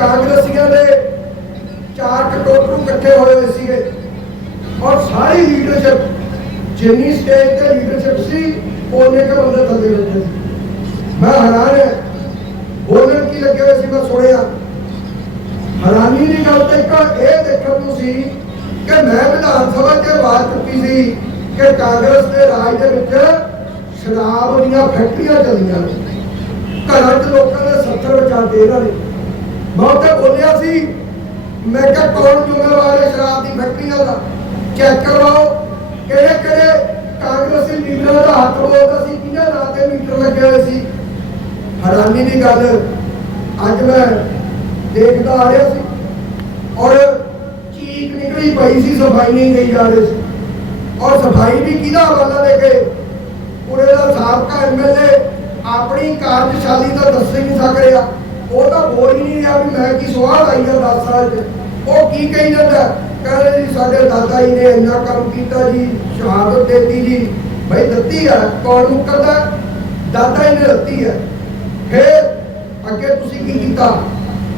ਕਾਂਗਰਸੀਆਂ ਦੇ। ਚਾਰ ਕਟੋਟਰੂ ਇਕੱਠੇ ਹੋਏ ਹੋਏ ਸੀਗੇ। ਔਰ ਸਾਰੀ ਲੀਡਰਸ਼ਿਪ ਜਿੰਨੀ ਸਟੇਜ ਤੇ ਲੀਡਰਸ਼ਿਪ ਸੀ, ਉਹਨੇ ਕੇ ਬੰਦੇ ਥੱਲੇ ਬੈਠੇ ਸੀ। ਮੈਂ ਹੈਰਾਨ ਹੈ। ਬੋਲਣ ਕੀ ਲੱਗੇ ਹੋਏ ਸੀ ਮੈਂ ਸੁਣਿਆ। ਹੈਰਾਨੀ ਦੀ ਗੱਲ ਤਾਂ ਇੱਕ ਇਹ ਦੇਖਣ ਨੂੰ ਸੀ ਕਿ ਮੈਂ ਵਿਧਾਨ ਸਭਾ 'ਚ ਆਵਾਜ਼ ਚੁੱਕੀ ਸੀ ਕਿ ਕਾਂਗਰਸ ਦੇ ਰਾਜ ਦੇ ਵਿੱਚ ਸ਼ਰਾਬ ਦੀਆਂ ਫੈਕਟਰੀਆਂ ਚੱਲੀਆਂ ਨੇ। ਘਰਾਂ 'ਚ ਲੋਕਾਂ ਦੇ 70 ਵਿਚਾਰ ਦੇ ਇਹਨਾਂ ਨੇ। ਮੈਂ ਉੱਥੇ ਬੋਲਿਆ ਸੀ। ਮੈਂ ਕਿਹਾ, ਕੌਣ ਜ਼ਿੰਮੇਵਾਰ ਹੈ ਸ਼ਰਾਬ ਦੀ ਫੈਕਟਰੀਆਂ ਦਾ ਚੈੱਕ ਕਰਵਾਓ। ਕਿਹੜੇ ਕਿਹੜੇ ਕਾਂਗਰਸੀ ਲੀਡਰਾਂ ਦਾ ਹੱਥ ਬੋਲਦਾ ਸੀ? ਕਿਹਨਾਂ ਨਾਂ ਤੇ ਮੀਟਰ ਲੱਗੇ ਹੋਏ ਸੀ? ਹੈਰਾਨੀ ਦੀ ਗੱਲ, ਅੱਜ ਮੈਂ ਦੇਖਦਾ ਆ ਰਿਹਾ ਸੀ। ਔਰ ਚੀਕ ਨਿਕਲੀ ਪਈ ਸੀ, ਸਫ਼ਾਈ ਨਹੀਂ ਗਈ ਜਾ ਰਹੀ ਸੀ। ਔਰ ਸਫ਼ਾਈ ਵੀ ਕਿਹਦਾ ਹਵਾਲਾ ਦੇ ਕੇ? ਪੂਰੇ ਦਾ ਸਾਬਕਾ ਐਮਐਲਏ ਆਪਣੀ ਕਾਰਜਸ਼ਾਲੀ ਦਾ ਦੱਸ ਨਹੀਂ ਸਕ ਰਿਹਾ। ਉਹ ਤਾਂ ਬੋਲ ਹੀ ਨਹੀਂ ਰਿਹਾ ਵੀ ਮੈਂ ਕੀ ਸਵਾਲ ਆਈ ਆ 10 ਸਾਲ ਚ। ਉਹ ਕੀ ਕਹੀ ਜਾਂਦਾ? ਕਹਿੰਦੇ ਜੀ, ਸਾਡੇ ਦਾਦਾ ਜੀ ਨੇ ਇੰਨਾ ਕੰਮ ਕੀਤਾ ਜੀ, ਸ਼ਹਾਦਤ ਦਿੱਤੀ ਜੀ। ਭਾਈ ਦਿੱਤੀ ਹੈ ਕੌਣ ਮੁਕਰਦਾ? ਦਾਦਾ ਜੀ ਨੇ ਦਿੱਤੀ ਹੈ ਫਿਰ ਅੱਗੇ ਤੁਸੀਂ ਕੀ ਕੀਤਾ?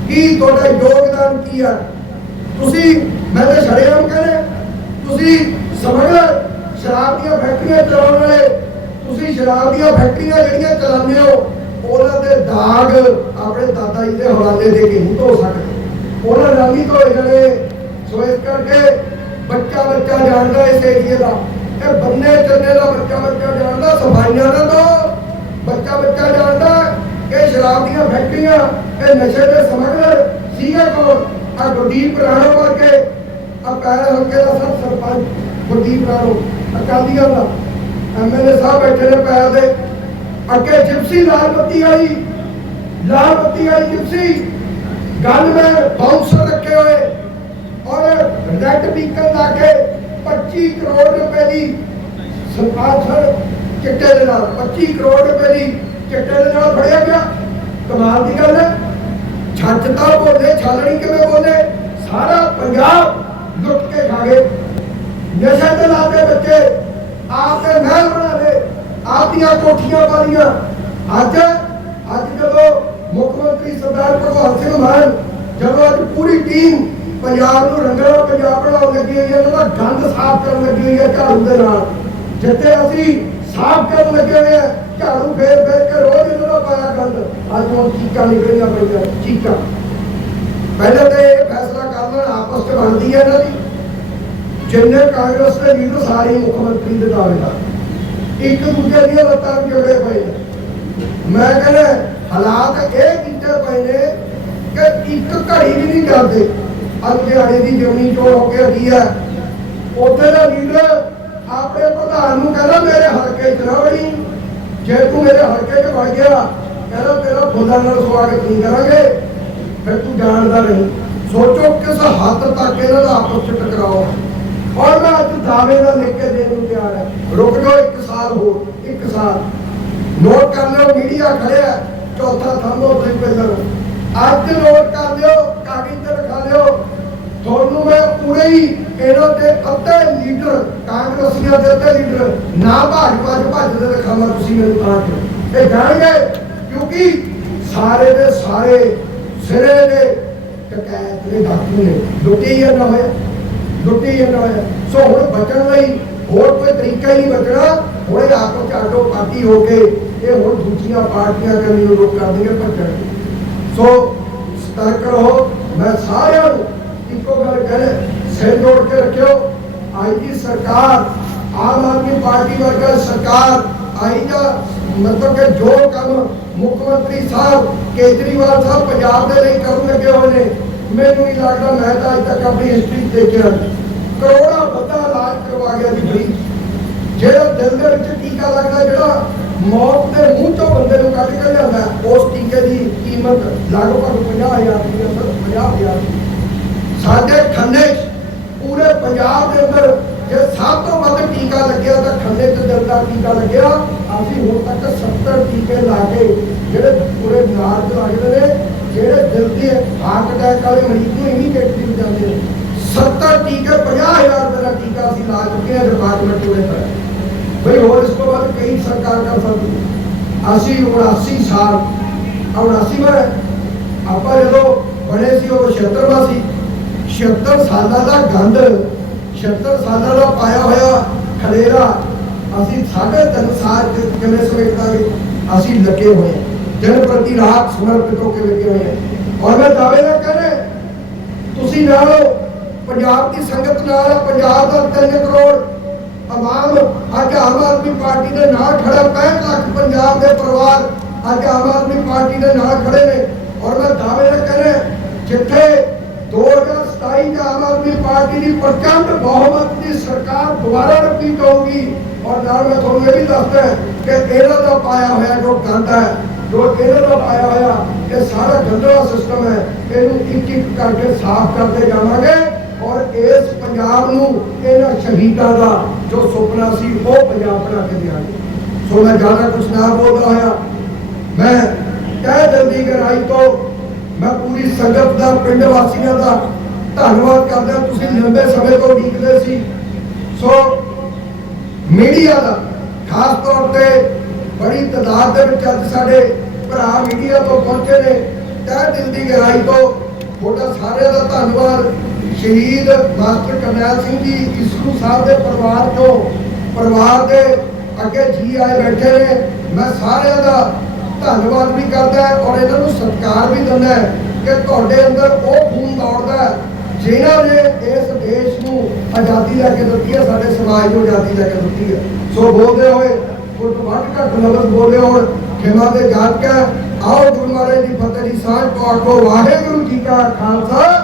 ਕੀ ਤੁਹਾਡਾ ਯੋਗਦਾਨ ਕੀ ਹੈ ਤੁਸੀਂ, ਮੈਂ ਤਾਂ ਸ਼ਰੇਆਮ ਕਹਿੰਦੇ, ਤੁਸੀਂ ਸਮਗਲਰ, ਸ਼ਰਾਬ ਦੀਆਂ ਫੈਕਟਰੀਆਂ ਚਲਾਉਣ ਵਾਲੇ, ਤੁਸੀਂ ਸ਼ਰਾਬ ਦੀਆਂ ਫੈਕਟਰੀਆਂ ਜਿਹੜੀਆਂ ਚਲਾਉਂਦੇ ਹੋ ਉਹਨਾਂ ਦੇ ਦਾਗ ਆਪਣੇ ਦਾਦਾ ਜੀ ਦੇ ਹਵਾਲੇ ਦੇ ਕੇ ਨਹੀਂ ਧੋ ਸਕਦੇ। ਉਹਨਾਂ ਨਾਲ ਨਹੀਂ ਧੋਏ ਜਾਣੇ। ਸੋ ਇਸ ਕਰਕੇ ਬੱਚਾ ਬੱਚਾ ਜਾਣਦਾ ਇਸ ਏਰੀਏ ਦਾ। ਇਹ ਬੰਨੇ ਚੰਨੇ ਦਾ ਬੱਚਾ ਬੱਚਾ ਜਾਣਦਾ, ਸਫਾਈਆਂ ਦਾ ਤੋਂ ਬੱਚਾ ਬੱਚਾ ਜਾਣਦਾ। ਕਿ ਸ਼ਰਾਬ ਦੀਆਂ ਫੈਕਟਰੀਆਂ, ਇਹ ਨਸ਼ੇ ਦੇ ਸਮਗਲਰ ਸੀਗਾ ਕੋਲ ਆ ਗੁਰਦੀਪ ਰਾਣਾ ਵਰਗੇ। ਆ ਪੈਰ ਹਲਕੇ ਦਾ ਸਭ ਸਰਪੰਚ ਗੁਰਦੀਪ ਰਾਣੋ। ਅਕਾਲੀਆਂ ਦਾ। ਐਮਐਲਏ ਸਾਹਿਬ ਬੈਠੇ ਨੇ ਪੈਰ ਦੇ। ਅੱਗੇ ਜਿਪਸੀ ਲਾਲ ਬੱਤੀ ਆਈ ਲਾਲ ਬੱਤੀ ਆਈ ਜਿਪਸੀ, ਗੱਲ ਮੈਂ ਬਾਉਂਸਰ ਰੱਖੇ ਹੋਏ, ਔਰ ਰੈਡ ਬੀਕਨ ਲਾ ਕੇ 25 ਕਰੋੜ ਰੁਪਏ ਦੀ ਸਪਾਂਸਰ ਚਿੱਟੇ ਦੇ ਨਾਲ 25 ਕਰੋੜ ਰੁਪਏ ਦੀ ਚਿੱਟੇ ਦੇ ਨਾਲ ਫੜਿਆ ਗਿਆ। ਕਮਾਲ ਦੀ ਗੱਲ ਹੈ। ਛੱਜ ਤਾਂ ਬੋਲੇ ਛਾਲਣੀ ਕਿਵੇਂ ਬੋਲੇ, ਸਾਰਾ ਪੰਜਾਬ ਲੁੱਟ ਕੇ ਖਾ ਗਏ। ਨਸ਼ੇ ਤੇ ਲਾਦੇ ਬੱਚੇ, ਆਪ ਦੇ ਮਹਿਲ ਬਣਾ ਦੇ ਆਪ ਦੀਆਂ ਕੋਠੀਆਂ ਪਾਲੀਆਂ ਅੱਜ ਅੱਜ ਜਦੋਂ ਮੁੱਖ ਮੰਤਰੀ ਸਰਦਾਰ ਭਗਵੰਤ ਸਿੰਘ ਮਾਨ ਜਦੋਂ ਅੱਜ ਪੂਰੀ ਟੀਮ ਪੰਜਾਬ ਨੂੰ ਰੰਗਲਾ ਪੰਜਾਬ ਬਣਾਉਣ ਲੱਗੀ ਹੋਈ ਹੈ, ਉਹਨਾਂ ਦਾ ਗੰਦ ਸਾਫ਼ ਕਰਨ ਲੱਗੀ ਹੋਈ ਹੈ ਝਾੜੂ ਦੇ ਨਾਲ। ਜਿੱਥੇ ਅਸੀਂ ਸਾਫ਼ ਕਰਨ ਲੱਗੇ ਹੋਏ ਆ ਝਾੜੂ ਫੇਰ ਫੇਰ ਕੇ ਰੋਜ਼ ਇਹਨਾਂ ਦਾ ਪਾਇਆ ਗੰਦ। ਅੱਜ ਹੁਣ ਚੀਕਾਂ ਨਿਕਲੀਆਂ ਪਈਆਂ, ਚੀਕਾਂ। ਪਹਿਲੇ ਤਾਂ ਇਹ ਫੈਸਲਾ ਕਰ ਲੈਣ ਆਪਸ ਚ ਬਣਦੀ ਹੈ ਇਹਨਾਂ ਦੀ। ਜਿੰਨੇ ਕਾਂਗਰਸ ਦੇ ਲੀਡਰ, ਸਾਰੇ ਮੁੱਖ ਮੰਤਰੀ ਦੇ ਦਾਅਵੇਦਾਰ ਇੱਕ ਦੂਜੇ ਦੀਆਂ ਲੱਤਾਂ ਜੋੜੇ ਪਏ ਮੈਂ ਕਹਿੰਦਾ, ਹਾਲਾਤ ਇਹ ਕੀਤੇ ਪਏ ਨੇ ਕਿ ਇੱਕ ਘੜੀ ਵੀ ਨਹੀਂ ਕਰਦੇ ਅੱਜ ਦੀ ਜ਼ਮੀਨ ਜੋ ਹੋ ਕੇ ਹਟੀ ਹੈ ਉੱਥੇ ਦਾ ਲੀਡਰ ਆਪਣੇ ਪ੍ਰਧਾਨ ਨੂੰ ਕਹਿੰਦਾ, ਮੇਰੇ ਹਲਕੇ ਚ ਨਾ ਵੜੀ। ਜੇ ਤੂੰ ਮੇਰੇ ਹਲਕੇ 'ਚ ਵੜ ਗਿਆ, ਕਹਿੰਦਾ ਤੇਰਾ ਫੁੱਲਾਂ ਨਾਲ ਸਵਾਗਤ ਨਹੀਂ ਕਰਾਂਗੇ। ਫਿਰ ਤੂੰ ਜਾਣਦਾ ਨਹੀਂ। ਸੋਚੋ ਕਿਸ ਹੱਦ ਤੱਕ ਇਹਨਾਂ ਦਾ ਆਪਸ 'ਚ ਟਕਰਾਓ ਔਰ ਮੈਂ ਅੱਜ ਦਾਅਵੇ ਦਾ ਲਿਖ ਕੇ ਦੇਣ ਨੂੰ ਤਿਆਰ ਹੈ। ਰੁਕ ਜਾਓ ਇੱਕ ਸਾਲ ਹੋਰ, ਇੱਕ ਸਾਲ। ਨੋਟ ਕਰ ਲਿਓ, ਮੀਡੀਆ ਖੜਿਆ ਚੌਥਾ ਥੰਮੋ ਤੁਸੀਂ ਪਹਿਲਾਂ ਅੱਜ ਨੋਟ ਕਰ ਲਿਓ, ਕਾਗਜ਼ ਤੇ ਰਖਾ ਲਿਓ। ਤੁਹਾਨੂੰ ਮੈਂ ਪੂਰੇ ਹੀ ਇਹਨਾਂ ਦੇ ਅੱਧੇ ਲੀਡਰ, ਕਾਂਗਰਸੀਆਂ ਦੇ ਅੱਧੇ ਲੀਡਰ, ਨਾ ਭਾਜਪਾ ਚ ਭੱਜਦੇ ਦਿਖਾਵਾਂ ਤੁਸੀਂ ਮੈਨੂੰ ਤਾਂ ਕਿ ਇਹ ਜਾਣਗੇ, ਕਿਉਂਕਿ ਸਾਰੇ ਦੇ ਸਾਰੇ ਸਿਰੇ ਦੇ ਟਕੈਤ ਦੇ ਬਾਕੀ ਨੇ। ਲੁੱਟੀ ਹੀ ਨਾ ਹੋਇਆ। ਲੁੱਟੀ ਹੀ। ਹੋਇਆ ਸੋ ਹੁਣ ਬਚਣ ਲਈ ਹੋਰ ਕੋਈ ਤਰੀਕਾ ਹੀ ਨਹੀਂ ਬਚਣਾ। ਹੁਣ ਇਹ ਆਪੋ ਚਾਟੋ ਪਾਰਟੀ ਹੋ ਕੇ ਇਹ ਹੁਣ ਦੂਜੀਆਂ ਪਾਰਟੀਆਂ ਕਰਨੀ ਨੂੰ ਰੋਕ ਕਰਦੀਆਂ ਭੱਜਣ। ਸੋ ਸਤਰਕ ਰਹੋ ਮੈਂ ਸਾਰਿਆਂ ਨੂੰ ਇੱਕੋ ਗੱਲ ਕਰੇ ਸਿਰ ਜੋੜ ਕੇ ਰੱਖਿਓ। ਅੱਜ ਦੀ ਸਰਕਾਰ, ਆਮ ਆਦਮੀ ਪਾਰਟੀ ਵਰਗਾ ਸਰਕਾਰ ਆਈ ਦਾ ਮਤਲਬ ਕਿ ਜੋ ਕੰਮ ਮੁੱਖ ਮੰਤਰੀ ਸਾਹਿਬ ਕੇਜਰੀਵਾਲ ਸਾਹਿਬ ਪੰਜਾਬ ਦੇ ਲਈ ਕਰਨ ਲੱਗੇ ਹੋਏ ਨੇ ਮੈਨੂੰ ਨਹੀਂ ਲੱਗਦਾ, ਮੈਂ ਤਾਂ ਅੱਜ ਤੱਕ ਆਪਣੀ ਹਿਸਟਰੀ ਦੇਖਿਆ ਕਰੋੜਾਂ ਬੰਦਾ ਇਲਾਜ ਕਰਵਾ ਗਿਆ ਜੀ। ਫ੍ਰੀ ਜਿਹੜਾ ਦਿਲ ਦੇ ਵਿੱਚ ਟੀਕਾ ਲੱਗਦਾ, ਜਿਹੜਾ ਮੌਤ ਦੇ ਮੂੰਹ ਤੋਂ ਬੰਦੇ ਨੂੰ ਕੱਢ ਕੇ ਲਿਆਉਂਦਾ, ਉਸ ਟੀਕੇ ਦੀ ਕੀਮਤ ਲਗਭਗ 50000 ਰੁਪਏ 50000 ਸਾਡੇ ਖੰਨੇ 'ਚ ਪੂਰੇ ਪੰਜਾਬ ਦੇ ਅੰਦਰ ਜੇ ਸਭ ਤੋਂ ਵੱਧ ਟੀਕਾ ਲੱਗਿਆ ਤਾਂ ਖੰਨੇ 'ਚ ਦਿਲ ਦਾ ਅਸੀਂ ਹੁਣ ਤੱਕ 70 ਟੀਕੇ ਲਾ ਕੇ ਜਿਹੜੇ ਪੂਰੇ ਨਾਰ 'ਚ ਲੱਗਦੇ ਨੇ, ਜਿਹੜੇ ਦਿਲ ਦੇ ਹਾਰਟ ਅਟੈਕ ਵਾਲੇ ਮਰੀਜ਼ ਨੂੰ ਇਮੀਡੀਏਟਲੀ ਜਾਂਦੇ। ਨੇ 70 ਟੀਕੇ 50000 ਰੁਪਏ ਦਾ ਟੀਕਾ ਅਸੀਂ ਲਾ ਚੁੱਕੇ ਹਾਂ ਡਿਪਾਰਟਮੈਂਟ ਪੂਰੇ ਤਰ੍ਹਾਂ ਬਈ ਹੋਰ ਇਸ ਤੋਂ ਬਾਅਦ ਕਈ ਸਰਕਾਰ ਕਰ ਸਕਦੀ ਅਸੀਂ 79 ਸਾਲ 79 ਮੈਂ ਆਪਾਂ ਜਦੋਂ ਬਣੇ ਸੀ ਉਹ 76ਵਾਂ ਸੀ। 76 ਸਾਲਾਂ ਦਾ ਗੰਦ 76 ਸਾਲਾਂ ਦਾ ਪਾਇਆ ਹੋਇਆ ਖਲੇਰਾ ਅਸੀਂ ਸਾਢੇ ਤਿੰਨ ਸਾਲ ਚ ਕਿਵੇਂ ਸਮਝਦਾਂਗੇ ਅਸੀਂ ਲੱਗੇ ਹੋਏ ਹਾਂ। ਦਿਨ ਪ੍ਰਤੀ ਰਾਤ ਸਮਰਪਿਤ ਹੋ ਕੇ ਲੱਗੇ ਹੋਏ ਹਾਂ। ਔਰ ਮੈਂ ਦਾਅਵੇ ਨਾਲ ਕਹਿ ਰਿਹਾ ਤੁਸੀਂ ਨਾਲ ਪੰਜਾਬ ਦੀ ਸੰਗਤ ਨਾਲ ਪੰਜਾਬ ਦਾ 3 ਕਰੋੜ ਆਵਾਮ ਅੱਜ ਆਮ ਆਦਮੀ ਪਾਰਟੀ ਦੇ ਨਾਲ ਖੜਾ 65 ਲੱਖ ਪੰਜਾਬ ਦੇ ਪਰਿਵਾਰ ਅੱਜ ਆਮ ਆਦਮੀ ਪਾਰਟੀ ਦੇ ਨਾਲ ਖੜੇ ਨੇ। ਔਰ ਮੈਂ ਦਾਅਵੇ ਨਾਲ ਕਹਿ ਰਿਹਾ ਜਿੱਥੇ 2027 ਚ ਆਮ ਆਦਮੀ ਪਾਰਟੀ ਦੀ ਪ੍ਰਚੰਡ ਬਹੁਮਤ ਦੀ ਸਰਕਾਰ ਦੁਬਾਰਾ ਰਿਪੀਟ ਹੋਊਗੀ ਔਰ ਨਾਲ ਮੈਂ ਤੁਹਾਨੂੰ ਇਹ ਵੀ ਦੱਸਦਾ ਕਿ ਇਹਨਾਂ ਦਾ ਪਾਇਆ ਹੋਇਆ ਜੋ ਗੰਦ ਹੈ, ਜੋ ਇਹਨਾਂ ਦਾ ਪਾਇਆ ਹੋਇਆ, ਇਹ ਸਾਰਾ ਗੰਦਲਾ ਸਿਸਟਮ ਹੈ। ਇਹਨੂੰ ਇੱਕ ਇੱਕ ਕਰਕੇ ਸਾਫ਼ ਕਰਦੇ ਜਾਵਾਂਗੇ ਔਰ ਇਸ ਪੰਜਾਬ ਨੂੰ ਇਹਨਾਂ ਸ਼ਹੀਦਾਂ ਦਾ ਜੋ ਸੁਪਨਾ ਸੀ, ਉਹ ਪੰਜਾਬ ਬਣਾ ਕੇ ਦਿਆਂਗੇ। ਸੋ ਮੈਂ ਜ਼ਿਆਦਾ ਕੁਝ ਨਾ ਬੋਲਦਾ ਹੋਇਆ। ਮੈਂ ਕਹਿ ਦਿੰਦੀ ਦੀ ਤੋਂ ਮੈਂ ਪੂਰੀ ਸੰਗਤ ਦਾ, ਪਿੰਡ ਵਾਸੀਆਂ ਦਾ ਧੰਨਵਾਦ ਕਰਦਾ। ਤੁਸੀਂ ਲੰਬੇ ਸਮੇਂ ਤੋਂ ਉਡੀਕਦੇ ਸੀ। ਸੋ ਮੀਡੀਆ ਦਾ, ਖਾਸ ਤੌਰ ਤੇ ਬੜੀ ਤਾਦਾਦ ਦੇ ਵਿੱਚ ਅੱਜ ਸਾਡੇ ਭਰਾ ਮੀਡੀਆ ਤੋਂ ਪਹੁੰਚੇ ਨੇ। ਤਹਿ ਦਿਲ ਦੀ ਗਹਿਰਾਈ ਤੋਂ ਤੁਹਾਡਾ ਸਾਰਿਆਂ ਦਾ ਧੰਨਵਾਦ। ਸ਼ਹੀਦ ਮਾਸਟਰ ਕਰਨੈਲ ਸਿੰਘ ਜੀ ਇਸਰੂ ਸਾਹਿਬ ਦੇ ਪਰਿਵਾਰ ਤੋਂ, ਪਰਿਵਾਰ ਦੇ ਅੱਗੇ ਜੀ ਆਏ ਬੈਠੇ ਨੇ। ਮੈਂ ਸਾਰਿਆਂ ਦਾ ਧੰਨਵਾਦ ਵੀ ਕਰਦਾ ਔਰ ਇਹਨਾਂ ਨੂੰ ਸਤਿਕਾਰ ਵੀ ਦਿੰਦਾ ਕਿ ਤੁਹਾਡੇ ਅੰਦਰ ਉਹ ਖੂਨ ਦੌੜਦਾ ਜਿਨ੍ਹਾਂ ਨੇ ਇਸ ਦੇਸ਼ ਨੂੰ ਆਜ਼ਾਦੀ ਲੈ ਕੇ ਦਿੱਤੀ ਹੈ, ਸਾਡੇ ਸਮਾਜ ਨੂੰ ਆਜ਼ਾਦੀ ਲੈ ਕੇ ਦਿੱਤੀ ਹੈ। ਸੋ ਬੋਲਦੇ ਹੋਏ ਕੁਝ ਵੱਧ ਘੱਟ ਲਫ਼ਜ਼ ਬੋਲੇ ਹੋਣ, ਖਿਮਾ ਦੇ ਜਾਤ ਕੇ ਆਓ ਗੁਰੂ ਮਹਾਰਾਜ ਦੀ ਫਤਿਹ ਦੀ ਸਾਂਝ ਪਾਠ ਕੋ ਵਾਹਿਗੁਰੂ ਜੀ ਕਾ ਖਾਲਸਾ।